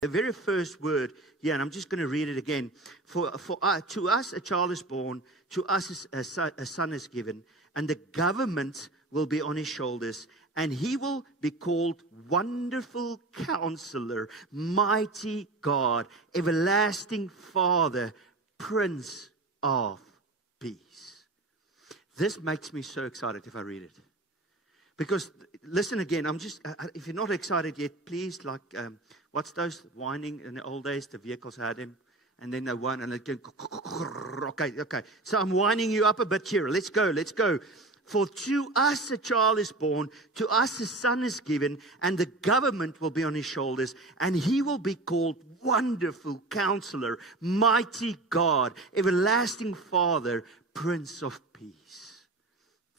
The very first word here, and I'm just going to read it again. To us a child is born, to us a son is given, and the government will be on his shoulders, and he will be called Wonderful Counselor, Mighty God, Everlasting Father, Prince of Peace. This makes me so excited if I read it. Because, listen again, if you're not excited yet, please, what's those whining in the old days? The vehicles had them, and then they whine, and they go, okay. So I'm winding you up a bit here. Let's go. For to us a child is born, to us a son is given, and the government will be on his shoulders, and he will be called Wonderful Counselor, Mighty God, Everlasting Father, Prince of Peace.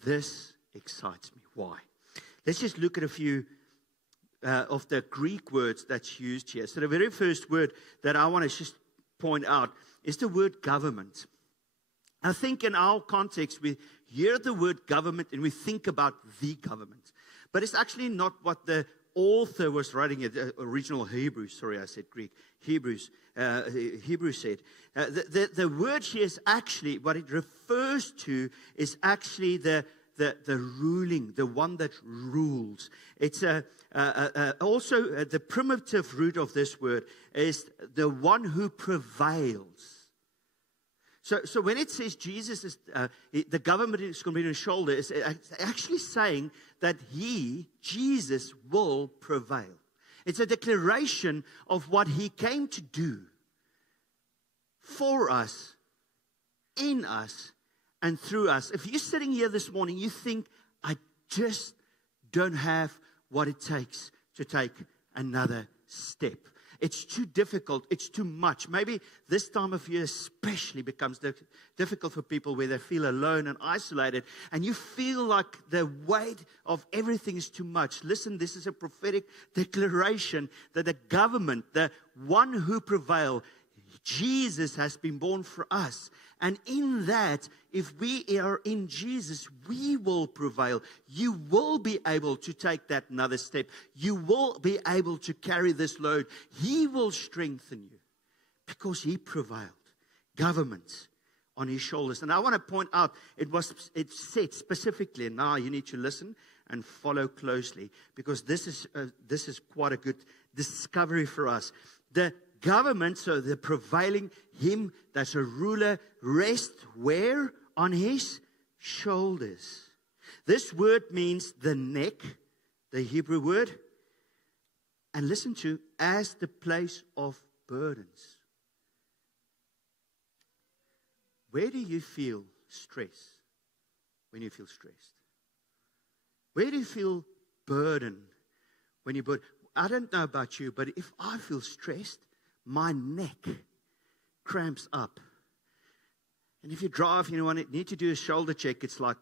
This excites me. Why? Let's just look at a few of the Greek words that's used here. So the very first word that I want to just point out is the word government. I think in our context, we hear the word government and we think about the government. But it's actually not what the author was writing in the original Hebrew. Sorry, I said Greek. Hebrews said. The word here is actually, what it refers to is actually the ruling, the one that rules. It's also the primitive root of this word is the one who prevails. So when it says Jesus is, the government is going to be on his shoulder, it's actually saying that Jesus, will prevail. It's a declaration of what he came to do for us, in us, and through us. If you're sitting here this morning, you think, I just don't have what it takes to take another step. It's too difficult. It's too much. Maybe this time of year especially becomes difficult for people where they feel alone and isolated. And you feel like the weight of everything is too much. Listen, this is a prophetic declaration that the government, the one who prevails, Jesus has been born for us. And in that, if we are in Jesus, we will prevail. You will be able to take that another step. You will be able to carry this load. He will strengthen you because he prevailed. Government on his shoulders. And I want to point out, it said specifically, and now you need to listen and follow closely because this is quite a good discovery for us. The government, so the prevailing, him that's a ruler, rests where? On his shoulders. This word means the neck, the Hebrew word. And listen to, as the place of burdens. Where do you feel stress when you feel stressed? Where do you feel burden when you're burdened? I don't know about you, but if I feel stressed, my neck cramps up. And if you drive, need to do a shoulder check, it's like,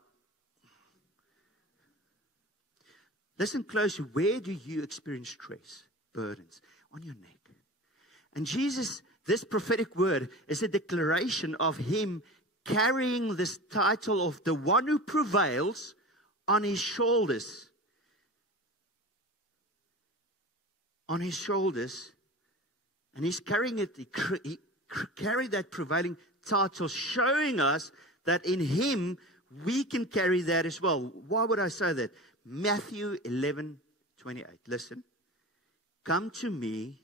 listen closely. Where do you experience stress, burdens? On your neck. And Jesus, this prophetic word is a declaration of him carrying this title of the one who prevails on his shoulders. On his shoulders. And he's carrying it, he carried that prevailing title, showing us that in him we can carry that as well. Why would I say that? Matthew 11:28. Listen. Come to me,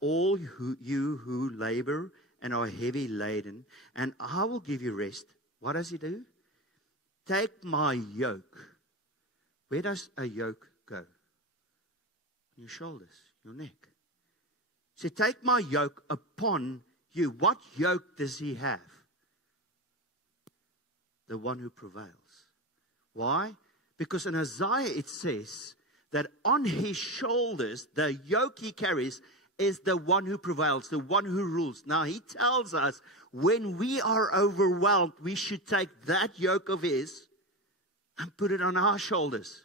all you who labor and are heavy laden, and I will give you rest. What does he do? Take my yoke. Where does a yoke go? Your shoulders, your neck. So take my yoke upon you. What yoke does he have? The one who prevails. Why? Because in Isaiah it says that on his shoulders, the yoke he carries is the one who prevails, the one who rules. Now he tells us when we are overwhelmed, we should take that yoke of his and put it on our shoulders.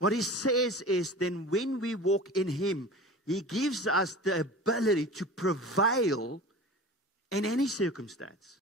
What he says is then when we walk in him, he gives us the ability to prevail in any circumstance.